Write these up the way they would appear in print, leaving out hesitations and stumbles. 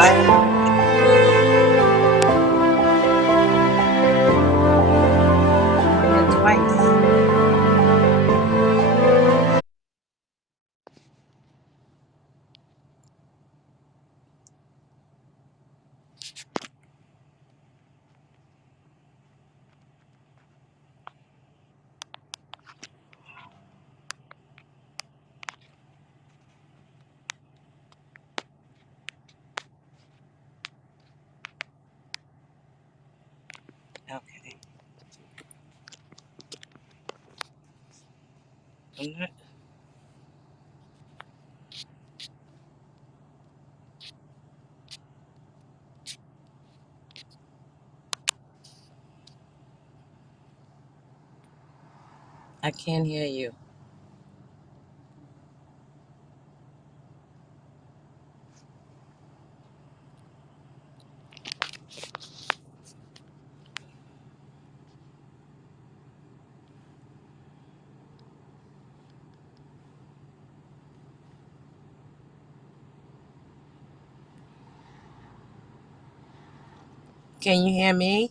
Okay. I'm not. I can't hear you. Can you hear me?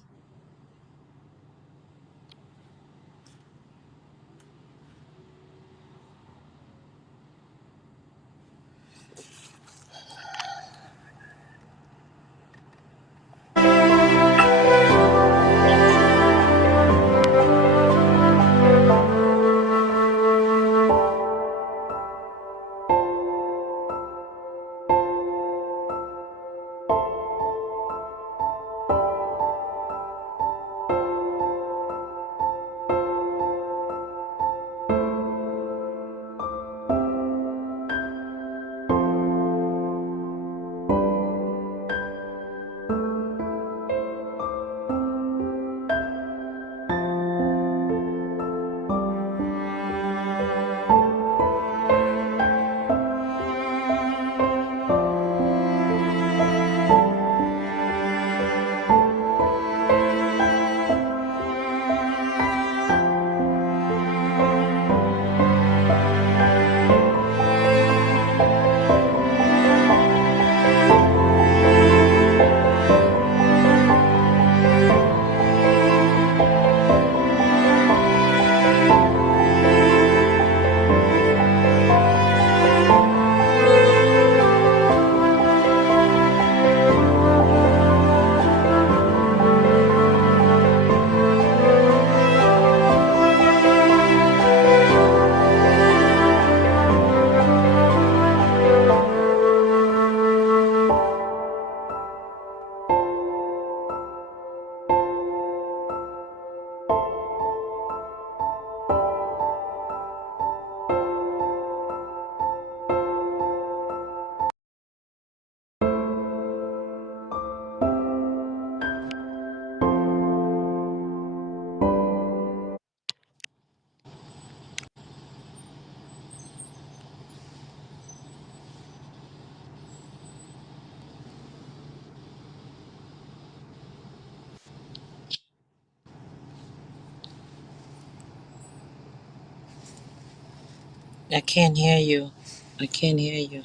I can't hear you. I can't hear you.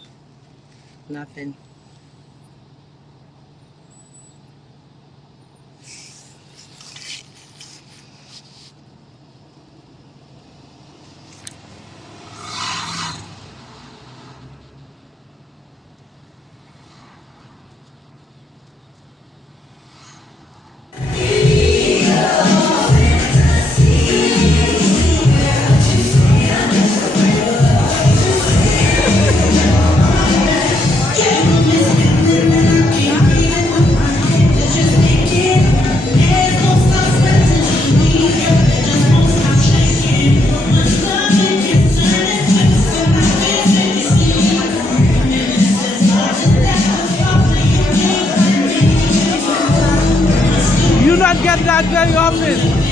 Nothing. You not get that very often.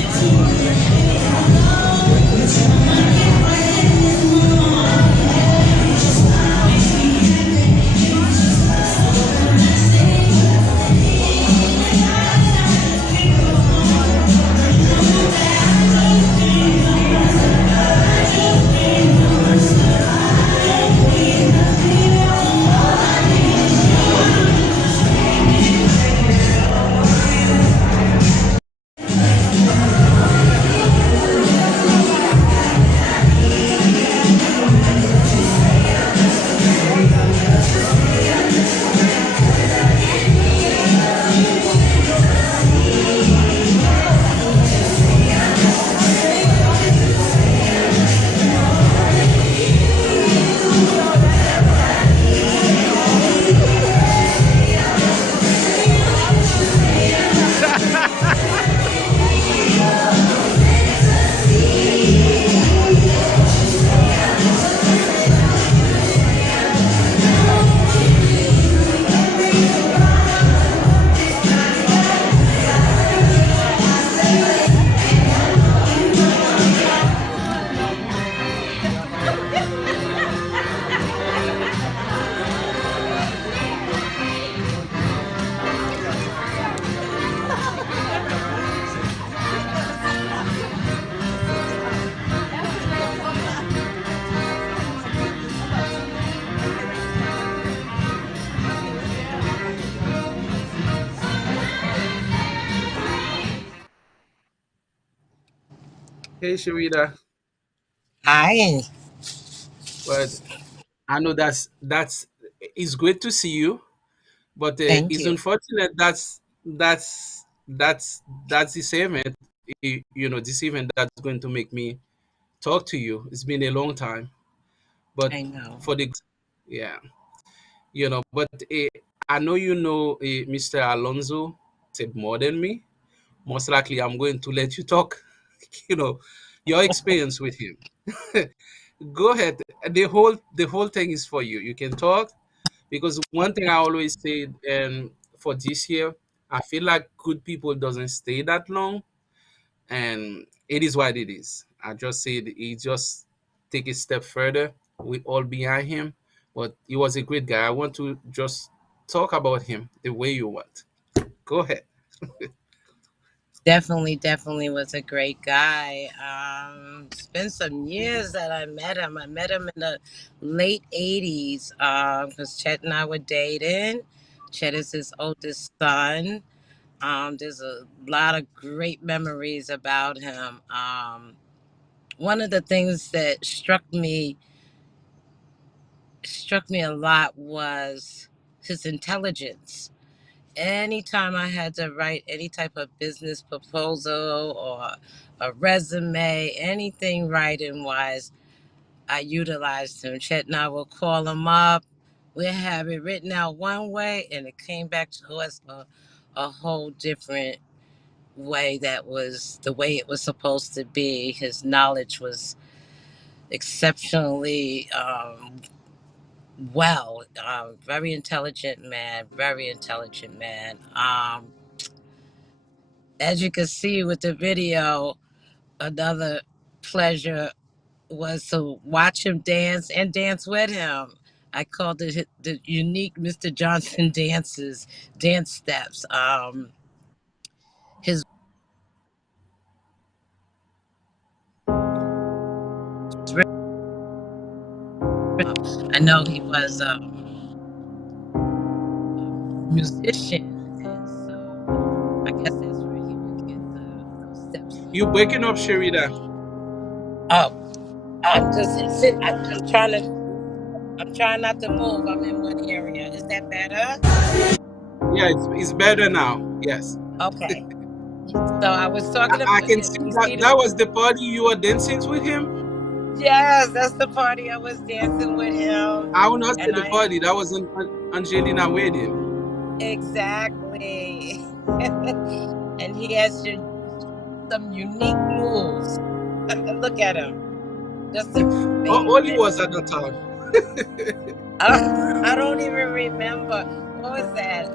Hey, Sharita. Hi, Well, I know that's it's great to see you, but thank it's you. unfortunate that's this event. This event that's going to make me talk to you. It's been a long time, but I know. for the yeah, but I know Mr. Alonzo said more than me. Most likely, I'm going to let you talk. you know, your experience with him. Go ahead. The whole thing is for you. You can talk because one thing I always say, for this year, I feel like good people doesn't stay that long, and it is what it is. I just said he just take a step further. We all behind him, but he was a great guy. I want to just talk about him the way you want. Go ahead. Definitely was a great guy. It's been some years that I met him. I met him in the late '80s because Chet and I were dating. Chet is his oldest son. There's a lot of great memories about him. One of the things that struck me a lot was his intelligence. Anytime I had to write any type of business proposal or a resume, anything writing wise, I utilized him. Chet and I will call him up. We'll have it written out one way, and it came back to us a whole different way. That was the way it was supposed to be. His knowledge was exceptionally very intelligent man, very intelligent man. As you can see with the video, another pleasure was to watch him dance and dance with him. I called it the unique Mr. Johnson dances, dance steps. His I know he was a musician, and so I guess that's where he would get those steps You from. waking up, Sharita. Oh, I'm trying not to move. I'm in one area. Is that better? Yeah, it's better now. Yes. Okay. So I was I, talking I about. can see You that see the? that was the party you were dancing with him. Yes, that's the party I was dancing with him, I will not say and the I party. That was Angelina wedding. exactly. And he has some unique moves. Look at him, just All he amazing. was at that time. I don't even remember what was that.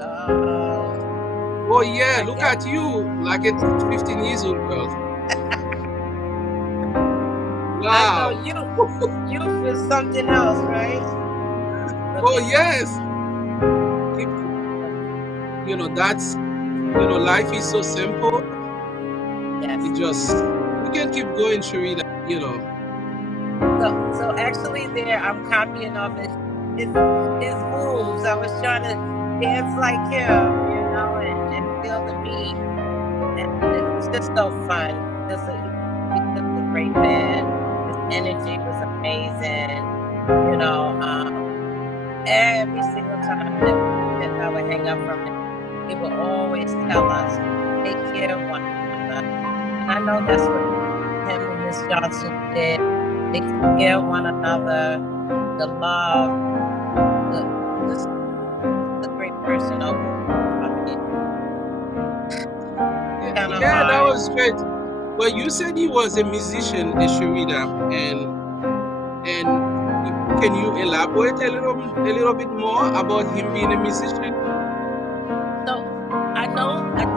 Oh yeah, I look guess at you, like a 15 years old girl. I know Wow. youth is something else, right? Look Oh at yes. Keep, that's life is so simple. yes. It just you can keep going, Sharita. So actually, there I'm copying off his his moves. I was trying to dance like him, and feel the beat, and it was just so fun. He's just a great man. His energy was amazing. You know, every single time that Chet and I would hang up from him, he would always tell us, "Take care of one another." And I know that's what him and Miss Johnson did. They took care of one another. The love, the just a great person overall. I mean, Yeah, kind of yeah, that hard. was great. Well, you said he was a musician, a Sharita, and can you elaborate a little bit more about him being a musician? So I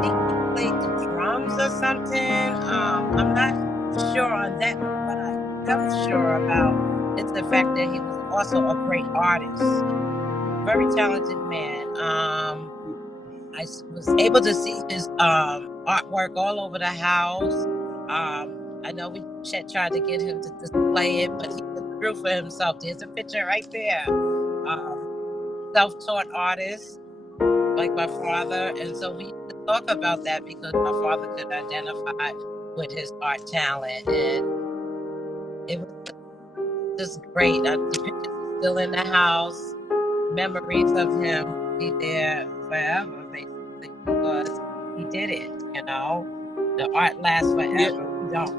think he played the drums or something. I'm not sure on that, but what I am sure about is the fact that he was also a great artist, very talented man. Was able to see his artwork all over the house. I know we tried to get him to display it, but he withdrew for himself. There's a picture right there. Um, Self-taught artist like my father, and so we used to talk about that because my father could identify. with his art talent, and it was just great. The pictures are still in the house. Memories of him will be there forever, basically, because he did it. The art lasts Yeah, forever. We don't.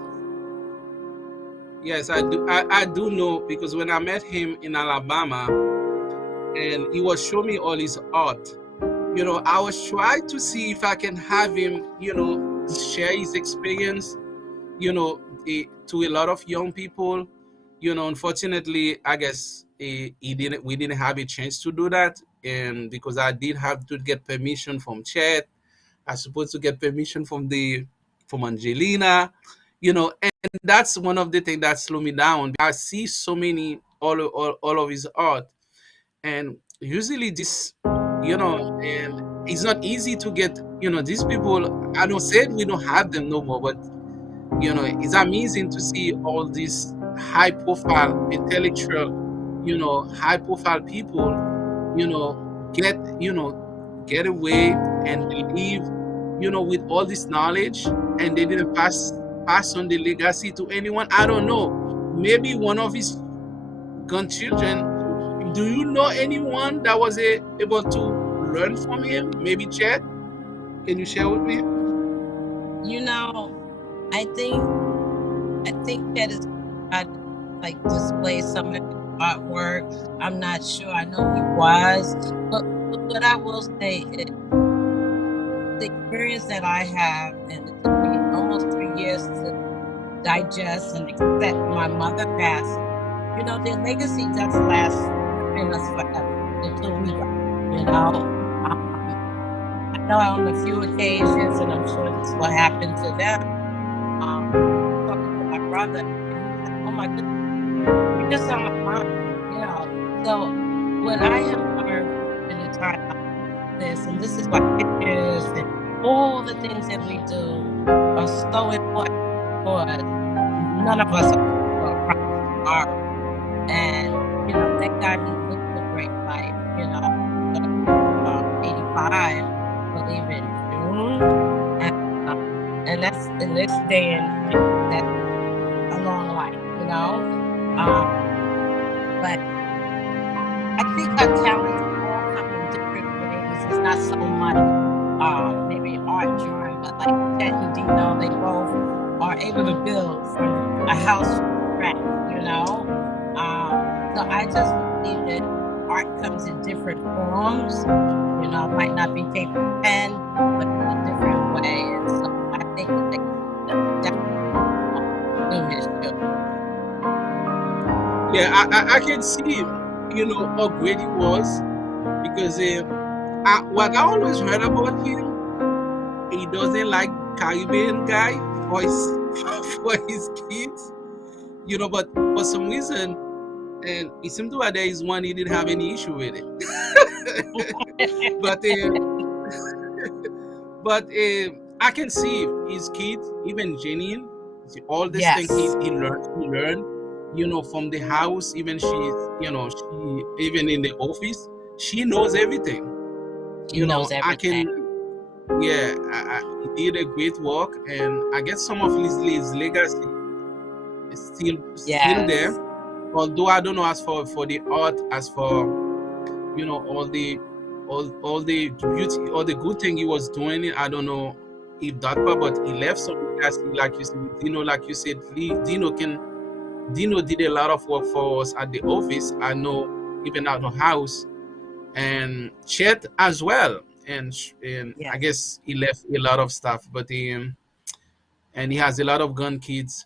yes, I do. I do know because when I met him in Alabama and he was showing me all his art, I was trying to see if I can have him, share his experience, to a lot of young people. Unfortunately, I guess he didn't. We didn't have a chance to do that, and because I did have to get permission from Chet, I supposed to get permission from Angelina, and that's one of the things that slow me down. I see so many all of his art, and usually this, and it's not easy to get, these people. I don't say we don't have them no more, but it's amazing to see all these high profile intellectual, high profile people, you know, get, get away and leave, with all this knowledge, and they didn't pass on the legacy to anyone. I don't know. Maybe one of his grandchildren. Do you know anyone that was able to learn from him? Maybe Chad? Can you share with me? You know, I think that is try to like display some of his artwork. I'm not sure. I know he was, but what I will say is the experience that I have, and it took me almost 3 years to digest and accept my mother passing. Their legacy does last in us forever until we go. You know, um, I know on a few occasions, and I'm sure this will happen to them. Talking to my brother, and he's like, "Oh my goodness, you just saw my mom." You know, so what I have learned in the time like this, and this is why pictures and all the things that we do are so important because none of us are promised tomorrow. And thank God he lived a great life. Gonna be 85, I believe in June, and um, and that's in this day and age, that's a long life. Um, but I think our talents all come in different ways. It's not so much maybe art drawing, but like Chet and Dino, they both are able to build from a house from scratch. You know, so I just believe that art comes in different forms. It might not be paper and pen, but in a different way. And so I think the legacy definitely lives on through his children. Yeah, I can see, how great he was because what I always heard about him, he doesn't like Caribbean guy for his for his kids, but for some reason, and it seemed to there is one he didn't have any issue with it. but I can see his kids, even Janine, all these things Yes, he learned, from the house. Even she even in the office, she knows everything. he knows I everything. can, yeah, he did a great work, and I guess some of his legacy is still there. Yes, Although I don't know as for the art, as for all the all the beauty, all the good thing he was doing. I don't know if that part, but he left some legacy, like you said, with Dino. Like you said, Dino did a lot of work for us at the office. I know, even at the house, and Chet as well. And I yes, guess he left a lot of stuff, but and he has a lot of gun kids.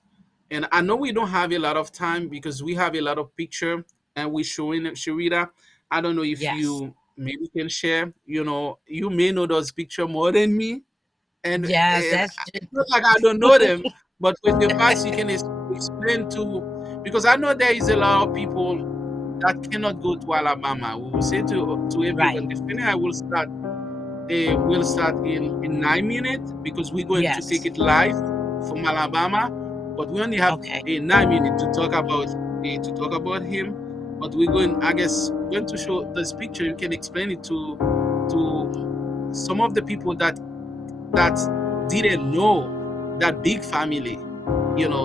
And I know we don't have a lot of time because we have a lot of picture and we showing Sharita. I don't know if yes, you maybe can share. You may know those picture more than me, and yes. and That's it's just not like I don't know them, but with the facts you can explain to, because I know there is a lot of people that cannot go to Alabama. We will say to right. everyone, the training I will start in 9 minutes because we're going to take Yes. it live from Alabama, but we only have Okay. 9 minutes to talk about him. But we're going, I guess, going to show this picture. You can explain it to some of the people that didn't know. that big family.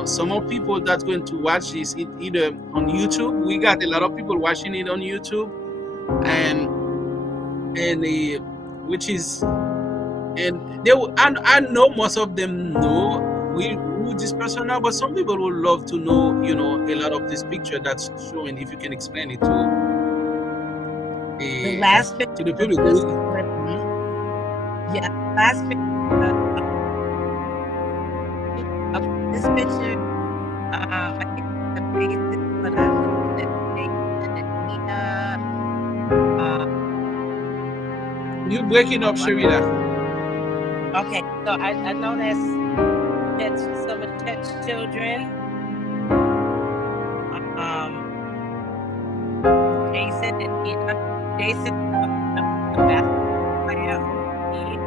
Some of people that's going to watch this either on YouTube. We got a lot of people watching it on YouTube, and which is, and I know most of them know who this person are, but some people would love to know, a lot of this picture that's showing. If you can explain it The uh, last picture to the of people. this one, Mhm. yeah, last picture of this picture, I can't see the faces, but I believe that Jason and Nina, uh, You breaking up, oh, Sharita. okay, so I know that's some of Chet's children, um, Jason and Nina. Jason, the basketball player on the team.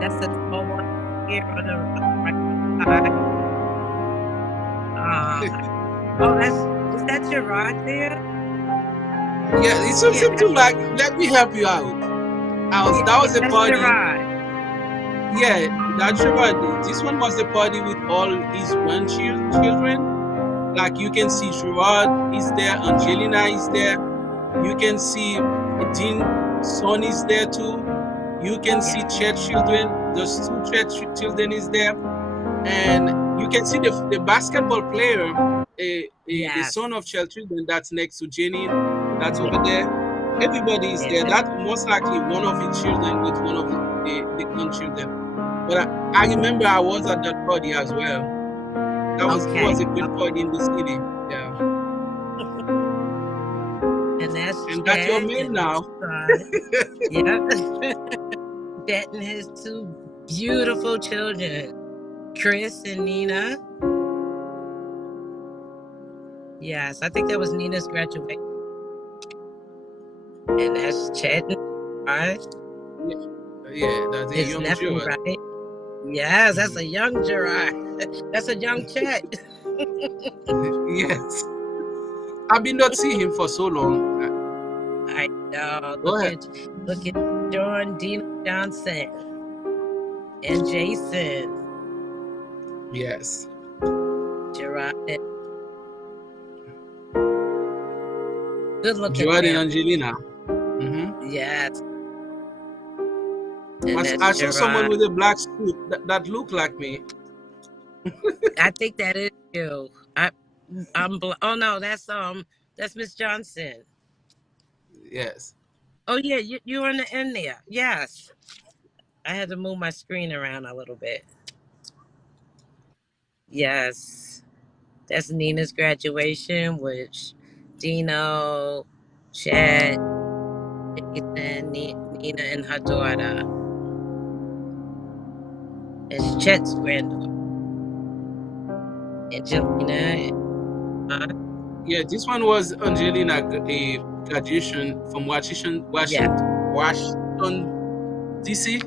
That's the tall one here on the right side. Uh, oh, is that Gerard there? Yeah, it's Yeah, something to like. Let me help you out. yeah, That yeah, was a that's party. Gerard. Yeah, that's right. This one was a party with all his grandchildren. Like you can see Gerard is there, Angelina is there. You can see Dean son is there too. You can see Yeah, church children. Those two church children is there, and you can see the basketball player, the yes, son of church children that's next to Janine, that's over yeah, there. Everybody is yeah, there. That most likely one of his children with one of the grandchildren. But I remember I was at that party as well. It okay. was a great party in the city. Yeah. And that's And that's your Chet man and his now. son. Yeah, Chet and his two beautiful children, Chris and Nina. Yes, I think that was Nina's graduation. And that's Chet and right? Yeah, yeah, that's a His young nephew, Gerard. right? Yes, that's a Mhm. young Gerard. That's a young Chet. Yes. I've been not seeing him for so long. I know. Go ahead. Look at John Dina Johnson and Jason Yes. Gerard. Good looking Gerard and family. Angelina. Hmm. Yes, and that's I saw someone Gerard. with a black suit that looked like me. I think that is you. Oh no, that's Miss Johnson. Yes. Oh yeah, you're in the end there. Yes, I had to move my screen around a little bit. Yes, that's Nina's graduation, which Dino, Chad, Jason, Nina, and her daughter. It's Chet's granddaughter, Angelina. Uh, Yeah, this one was Angelina a graduation from yeah. Washington DC.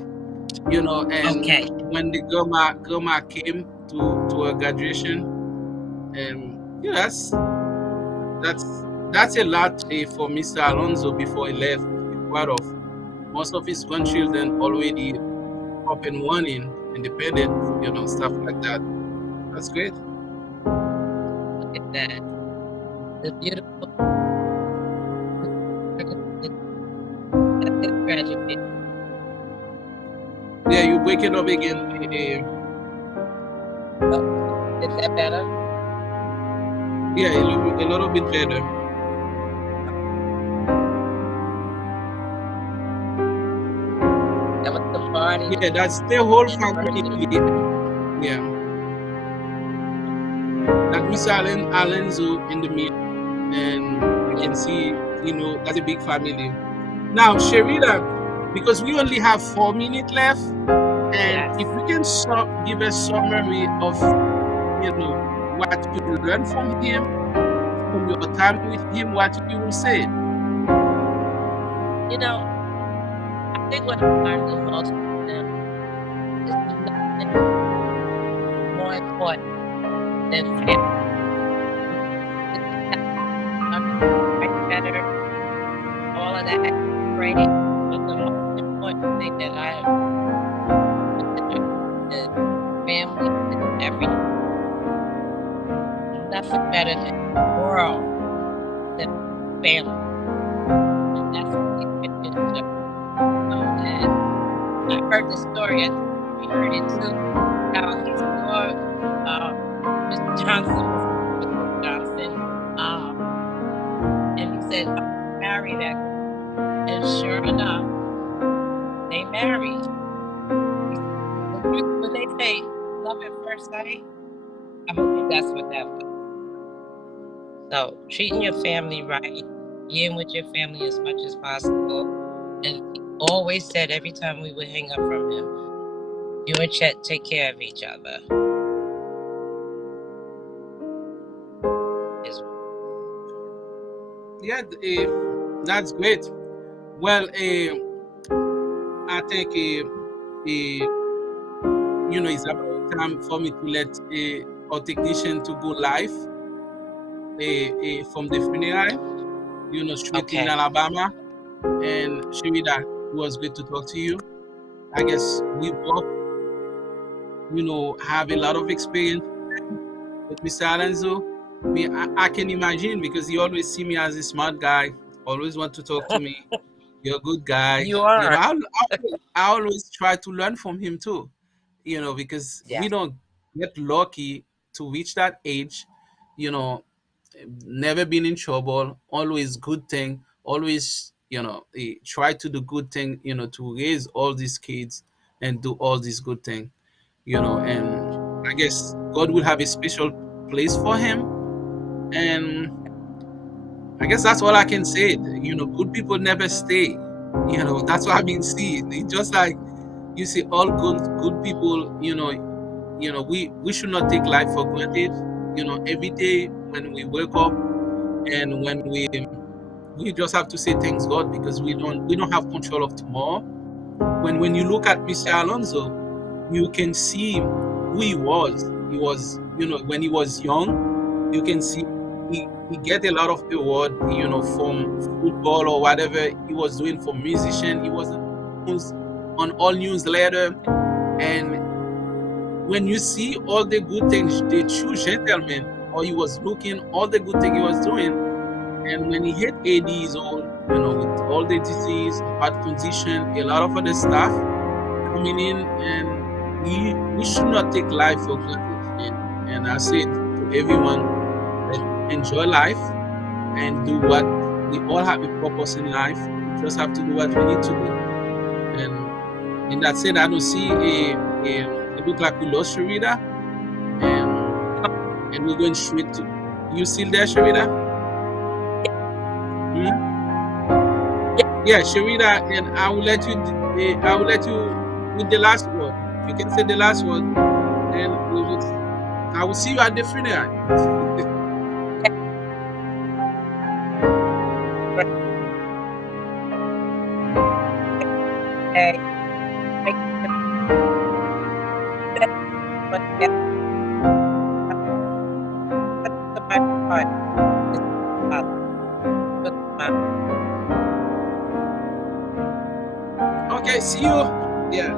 And Okay. when the grandma came to her graduation, that's a lot for Mr. Alonzo before he left to be part of. Most of his grandchildren already up and running, independent, stuff like that. That's great. Look at that. The beautiful. That's his graduation. Yeah, you break it up again. Oh, is that better? Yeah, a little bit better. That was the party. Yeah, that's the whole family. Anniversary. Yeah, that Mr. Alonzo in the middle, and you Yeah. can see, that's a big family. Now, Sherida, because we only have 4 minutes left, and Yes. if we can give a summary of, what you learned from him, from your time with him, what you will say. You know, I think what I learned the most from them is nothing more important than family. Right, better, all of that, great. But the most important thing that I consider is nothing better than the world than family. And that's what these pictures show. And I heard the story. I think Mary heard it too. How he saw uh, Mr. Johnson, Mrs. Johnson, um, and he said, "I wanna marry that girl." And sure enough, they married. When they say love at first sight, I believe that's what that was. So treating your family right, being with your family as much as possible. And he always said every time we would hang up from him, you and Chet take care of each other. Is Yeah, that's great. Well, I think it's about time for me to let our technician to go live from the funeral. Straight in okay. Alabama. And Sherida, it was great to talk to you. I guess we both, have a lot of experience with Mr. Alonzo. I can imagine because he always see me as a smart guy, always want to talk to me. You're a good guy. You are. I always try to learn from him too, because we Yeah. don't get lucky to reach that age, you know, never been in trouble, always good thing, always, try to do good thing, to raise all these kids and do all these good thing, and I guess God will have a special place for him. And I guess that's all I can say. Good people never stay. That's what I've been seeing. It's just like you see all good people, we should not take life for granted. Every day when we wake up and when we just have to say thanks God because we don't have control of tomorrow. When you look at Mr. Alonso, you can see who he was. He was, when he was young, you can see he get a lot of award, from football or whatever he was doing for musician. He was on all newsletter, and when you see all the good things, the true gentleman, or he was looking all the good thing he was doing, and when he hit 80 years old, with all the disease, heart condition, a lot of other stuff coming in, and we should not take life for granted. And I say to everyone, that enjoy life and do what we all have a purpose in life. We just have to do what we need to do. And in that said, I don't see it look like we lost Sharida, and we're going straight to you. Still there, Sharida? Hmm? Yeah, Sharida, and I will let you. I will let you with the last word. If you can say the last word, then we will. I will see you at the funeral. Okay. Make that one get to my heart. It's with my Okay, see you. Yeah.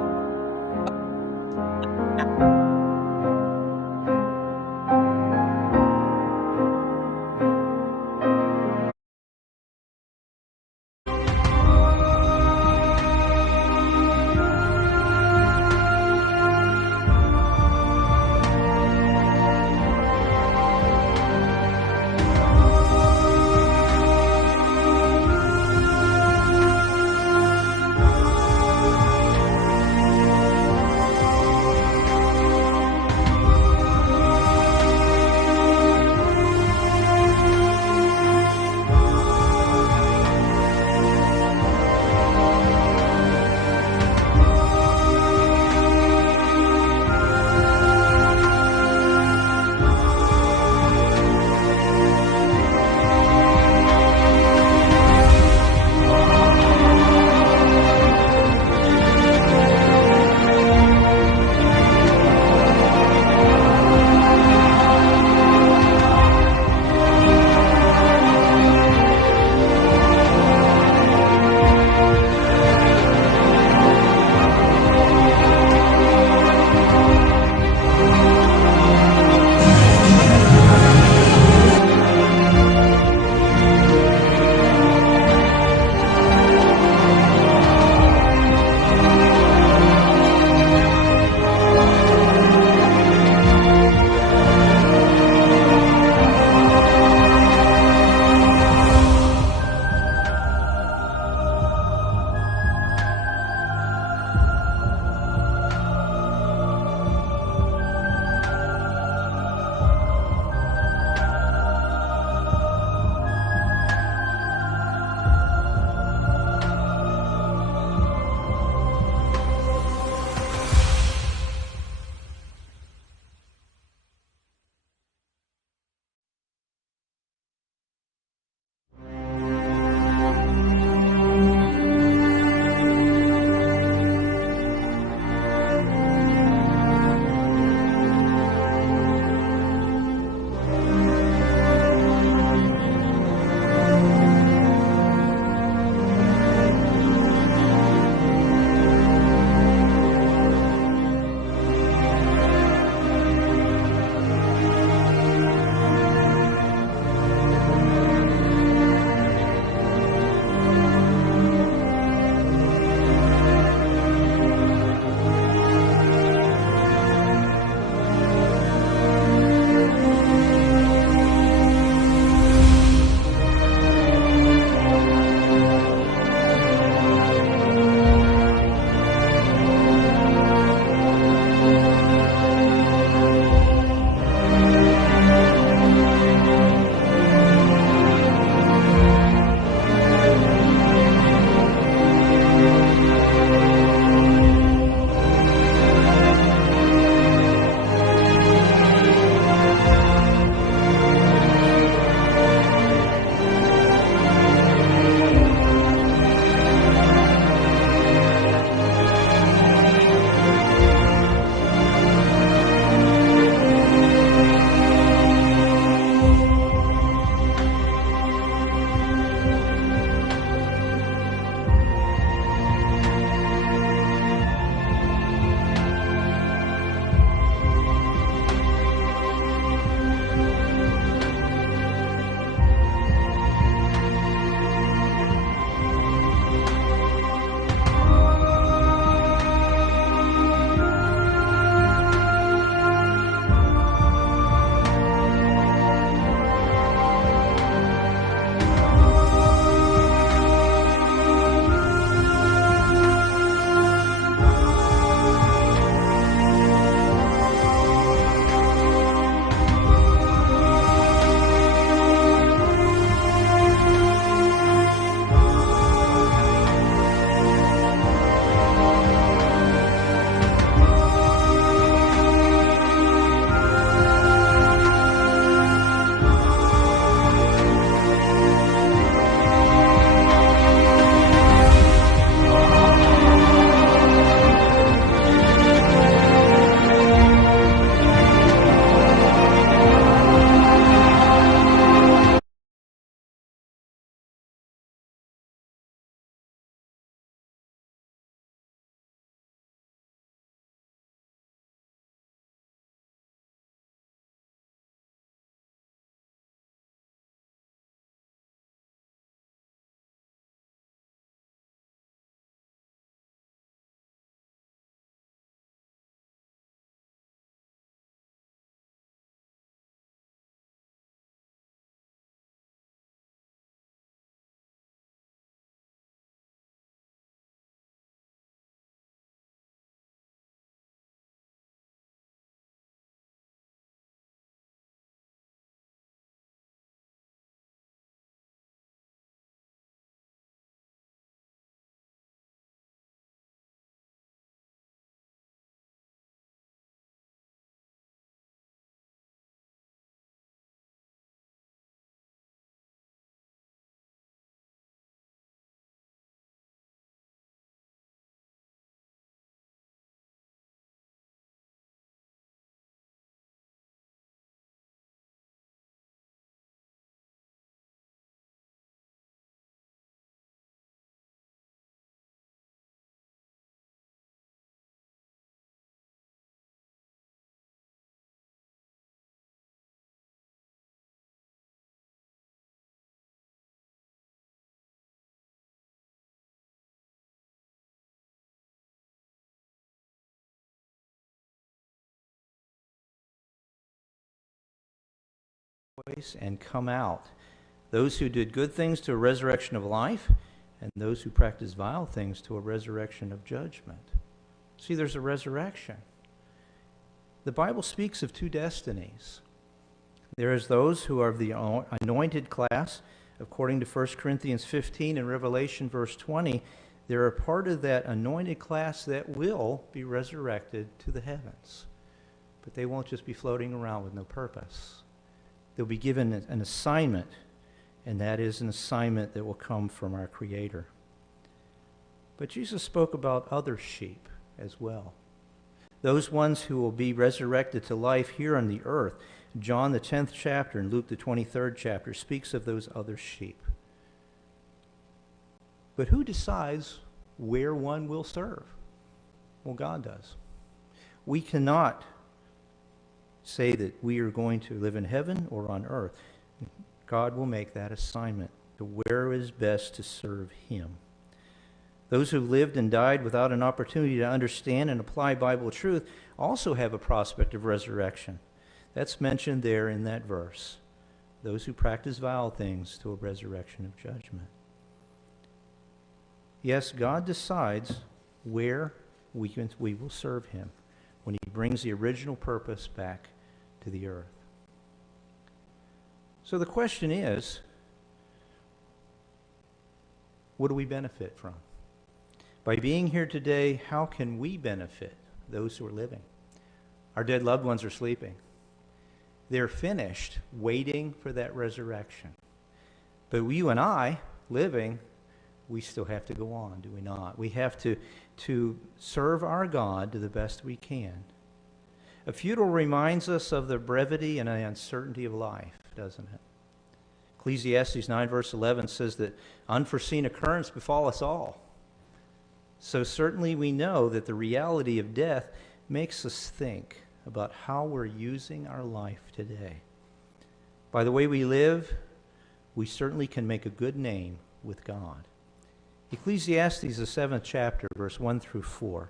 rejoice and come out. Those who did good things to a resurrection of life, and those who practice vile things to a resurrection of judgment. See, there's a resurrection. The Bible speaks of two destinies. There is those who are of the anointed class, according to 1 Corinthians 15 and Revelation verse 20. They're a part of that anointed class that will be resurrected to the heavens. But they won't just be floating around with no purpose. They'll be given an assignment, and that is an assignment that will come from our Creator. But Jesus spoke about other sheep as well. Those ones who will be resurrected to life here on the earth. John, the 10th chapter, and Luke, the 23rd chapter, speaks of those other sheep. But who decides where one will serve? Well, God does. We cannot say that we are going to live in heaven or on earth. God will make that assignment to where it is best to serve Him. Those who lived and died without an opportunity to understand and apply Bible truth also have a prospect of resurrection. That's mentioned there in that verse. Those who practice vile things to a resurrection of judgment. Yes, God decides where we will serve Him when He brings the original purpose back to the earth. So the question is, what do we benefit from? By being here today, how can we benefit those who are living? Our dead loved ones are sleeping. They're finished, waiting for that resurrection. But you and I, living, we still have to go on, do we not? We have to serve our God to the best we can. A funeral reminds us of the brevity and the uncertainty of life, doesn't it? Ecclesiastes 9 verse 11 says that unforeseen occurrence befall us all. So certainly we know that the reality of death makes us think about how we're using our life today. By the way we live, we certainly can make a good name with God. Ecclesiastes, the 7th chapter, verse 1 through 4.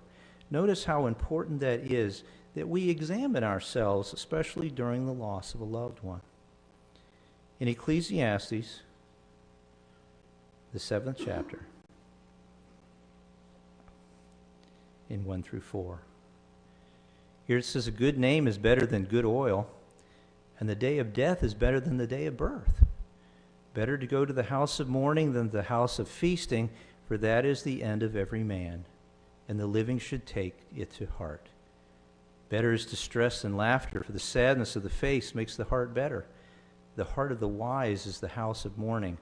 Notice how important that is, that we examine ourselves, especially during the loss of a loved one. In Ecclesiastes, the 7th chapter, in 1 through 4. Here it says, a good name is better than good oil, and the day of death is better than the day of birth. Better to go to the house of mourning than the house of feasting, for that is the end of every man, and the living should take it to heart. Better is distress than laughter, for the sadness of the face makes the heart better. The heart of the wise is the house of mourning,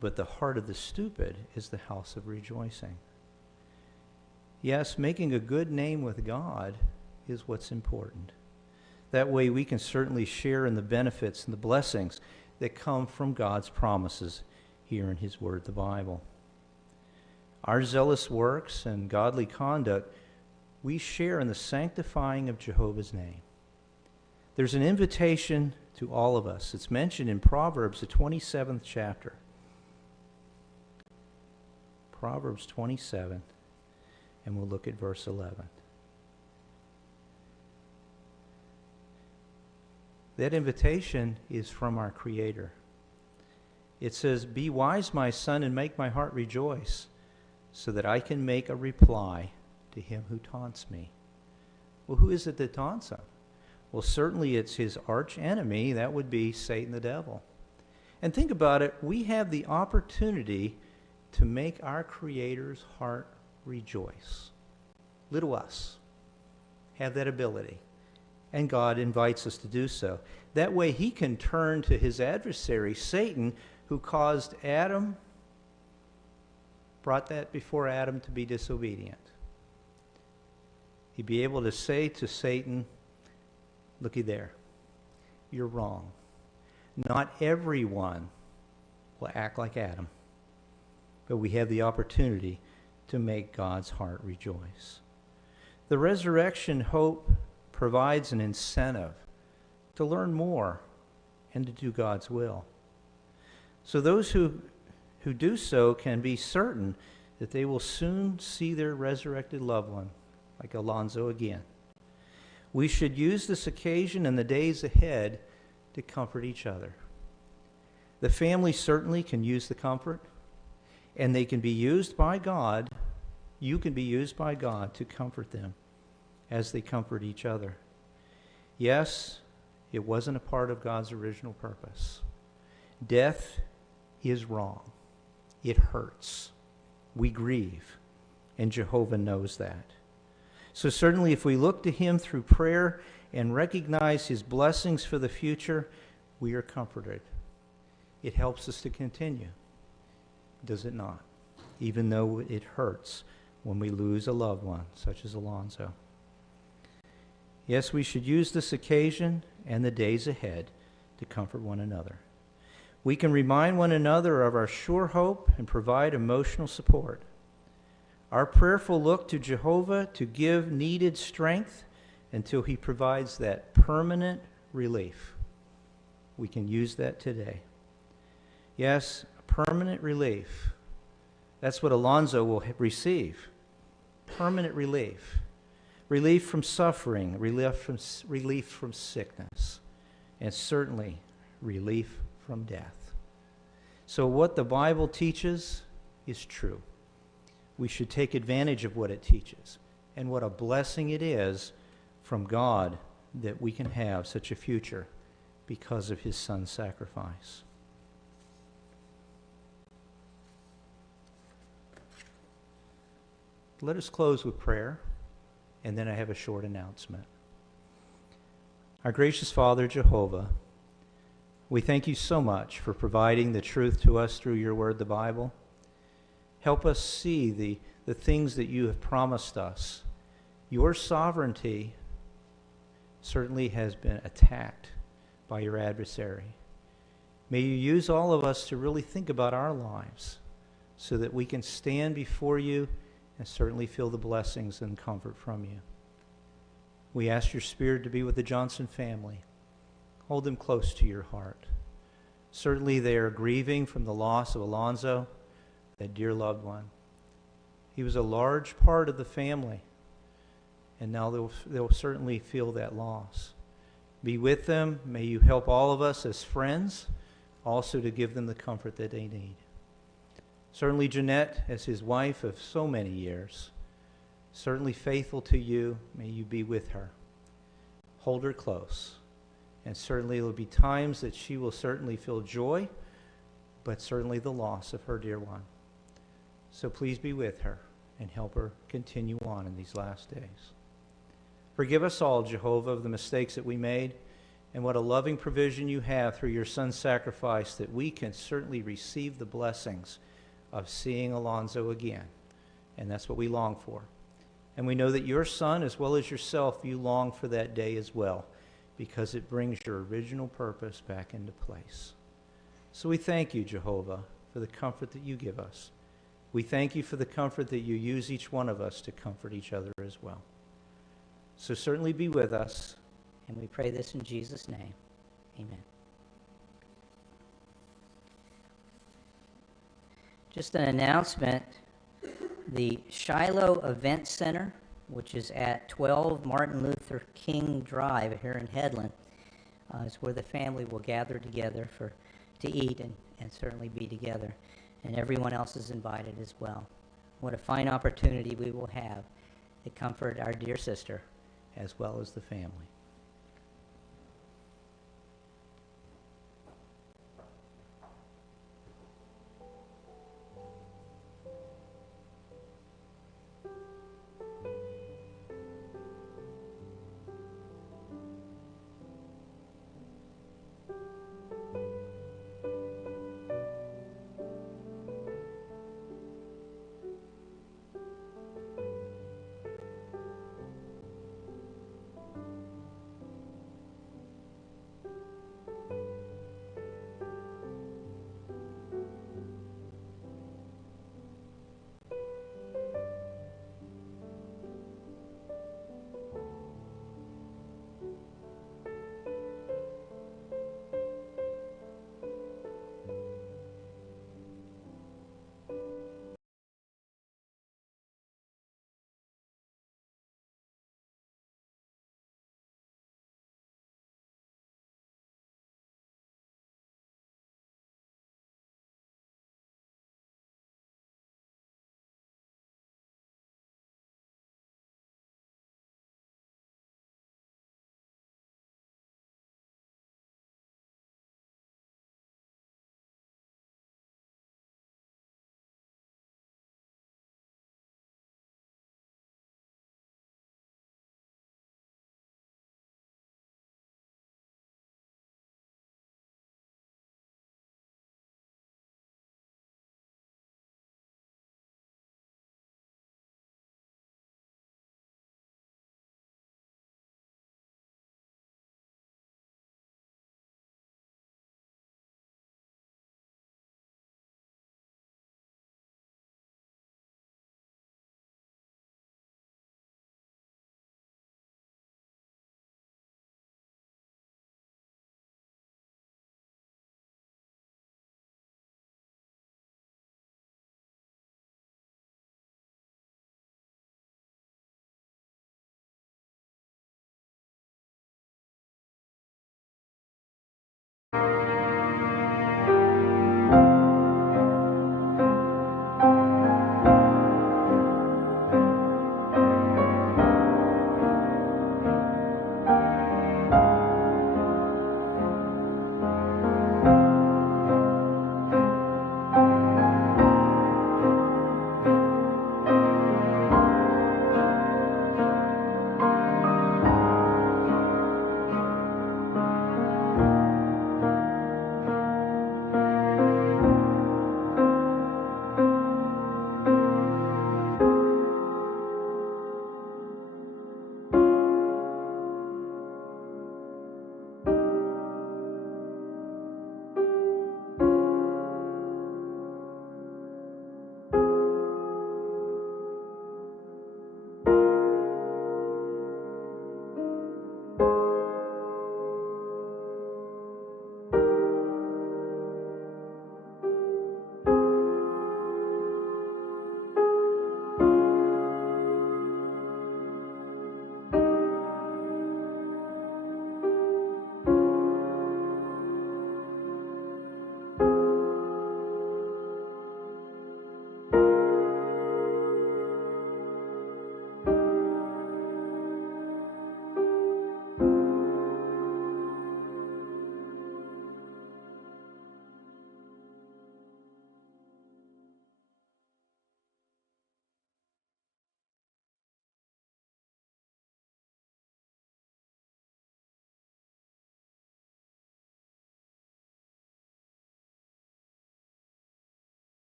but the heart of the stupid is the house of rejoicing. Yes, making a good name with God is what's important. That way we can certainly share in the benefits and the blessings that come from God's promises here in His Word, the Bible. Our zealous works and godly conduct, we share in the sanctifying of Jehovah's name. There's an invitation to all of us. It's mentioned in Proverbs, the 27th chapter. Proverbs 27, and we'll look at verse 11. That invitation is from our Creator. It says, be wise, my son, and make my heart rejoice, so that I can make a reply to him who taunts me. Well, who is it that taunts him? Well, certainly it's his arch enemy. That would be Satan the devil. And think about it. We have the opportunity to make our Creator's heart rejoice. Little us have that ability. And God invites us to do so. That way He can turn to his adversary, Satan, who caused Adam, brought that before Adam to be disobedient. He'd be able to say to Satan, looky there, you're wrong. Not everyone will act like Adam, but we have the opportunity to make God's heart rejoice. The resurrection hope provides an incentive to learn more and to do God's will. So those who do so can be certain that they will soon see their resurrected loved one, like Alonzo again. We should use this occasion and the days ahead to comfort each other. The family certainly can use the comfort, and they can be used by God. You can be used by God to comfort them as they comfort each other. Yes, it wasn't a part of God's original purpose. Death is wrong. It hurts. We grieve, and Jehovah knows that. So certainly if we look to him through prayer and recognize his blessings for the future, we are comforted. It helps us to continue, does it not? Even though it hurts when we lose a loved one, such as Alonzo. Yes, we should use this occasion and the days ahead to comfort one another. We can remind one another of our sure hope and provide emotional support. Our prayerful look to Jehovah to give needed strength until he provides that permanent relief. We can use that today. Yes, permanent relief. That's what Alonzo will receive. Permanent relief. Relief from suffering, relief from sickness, and certainly relief from death. So what the Bible teaches is true. We should take advantage of what it teaches, and what a blessing it is from God that we can have such a future because of his son's sacrifice. Let us close with prayer, and then I have a short announcement. Our gracious Father, Jehovah, we thank you so much for providing the truth to us through your word, the Bible. Help us see the things that you have promised us. Your sovereignty certainly has been attacked by your adversary. May you use all of us to really think about our lives so that we can stand before you and certainly feel the blessings and comfort from you. We ask your Spirit to be with the Johnson family. Hold them close to your heart. Certainly they are grieving from the loss of Alonzo, that dear loved one. He was a large part of the family, and now they'll certainly feel that loss. Be with them. May you help all of us as friends also to give them the comfort that they need. Certainly Jeanette, as his wife of so many years, certainly faithful to you, may you be with her. Hold her close. And certainly there will be times that she will certainly feel joy, but certainly the loss of her dear one. So please be with her and help her continue on in these last days. Forgive us all, Jehovah, of the mistakes that we made, and what a loving provision you have through your son's sacrifice that we can certainly receive the blessings of seeing Alonzo again. And that's what we long for. And we know that your son, as well as yourself, you long for that day as well, because it brings your original purpose back into place. So we thank you, Jehovah, for the comfort that you give us. We thank you for the comfort that you use each one of us to comfort each other as well. So certainly be with us. And we pray this in Jesus' name. Amen. Just an announcement. The Shiloh Event Center, which is at 12 Martin Luther King Drive here in Headland, is where the family will gather together to eat and certainly be together. And everyone else is invited as well. What a fine opportunity we will have to comfort our dear sister as well as the family.